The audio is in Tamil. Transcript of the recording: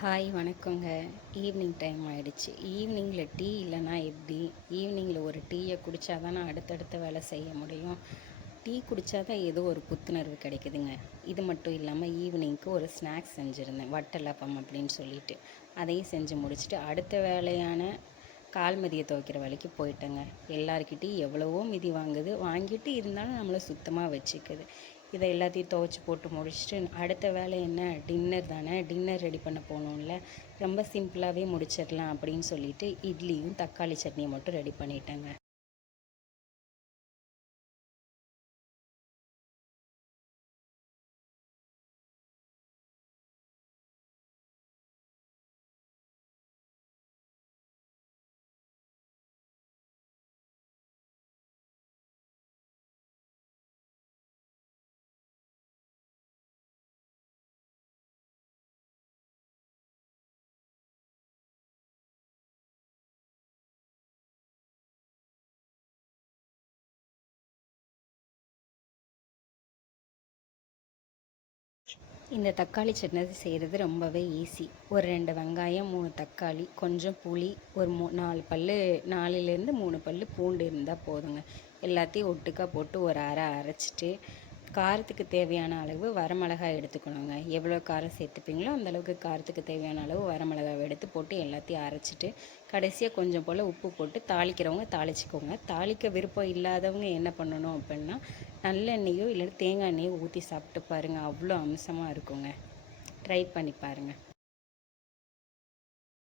ஹாய் வணக்கங்க. ஈவினிங் டைம் ஆயிடுச்சு. ஈவினிங்கில் டீ இல்லைன்னா எப்படி? ஈவினிங்கில் ஒரு டீயை குடித்தா தான் நான் அடுத்தடுத்த வேலை செய்ய முடியும். டீ குடித்தா தான் ஏதோ ஒரு புத்துணர்வு கிடைக்குதுங்க. இது மட்டும் இல்லாமல் ஈவினிங்க்கு ஒரு ஸ்நாக்ஸ் செஞ்சுருந்தேன், வட்டலப்பம் அப்படின்னு சொல்லிட்டு. அதையும் செஞ்சு முடிச்சுட்டு அடுத்த வேலையான கால் மிதியை துவைக்கிற வேலைக்கு போயிட்டேங்க. எல்லாருக்கிட்டையும் எவ்வளவோ மிதி வாங்கிட்டு இருந்தாலும் நம்மளை சுத்தமாக வச்சுக்குது. இதை எல்லாத்தையும் துவைச்சி போட்டு முடிச்சுட்டு அடுத்த வேலை என்ன, டின்னர் தானே, டின்னர் ரெடி பண்ண போகணும்ல. ரொம்ப சிம்பிளாகவே முடிச்சிடலாம் அப்படின்னு சொல்லிட்டு இட்லியும் தக்காளி சட்னியை மட்டும் ரெடி பண்ணிட்டேங்க. இந்த தக்காளி சட்னி செய்கிறது ரொம்பவே ஈஸி. ஒரு 2 வெங்காயம், 3 தக்காளி, கொஞ்சம் புளி, ஒரு 4 4லேருந்து 3 பல் பூண்டு இருந்தால் போதுங்க. எல்லாத்தையும் ஒட்டுக்கா போட்டு ஒரு அரைச்சிட்டு, காரத்துக்கு தேவையான அளவு வரமிளகாய் எடுத்துக்கணுங்க. எவ்வளோ காரம் சேர்த்துப்பீங்களோ அந்தளவுக்கு காரத்துக்கு தேவையான அளவு வரமிளகாய் எடுத்து போட்டு எல்லாத்தையும் அரைச்சிட்டு, கடைசியாக கொஞ்சம் போல் உப்பு போட்டு தாளிக்கிறவங்க தாளிச்சிக்கோங்க. தாளிக்க விருப்பம் இல்லாதவங்க என்ன பண்ணணும் அப்படின்னா, நல்லெண்ணெயோ இல்லை தேங்காய் எண்ணெயோ ஊற்றி சாப்பிட்டு பாருங்கள். அவ்வளோ அம்சமாக இருக்குங்க. ட்ரை பண்ணி பாருங்கள்.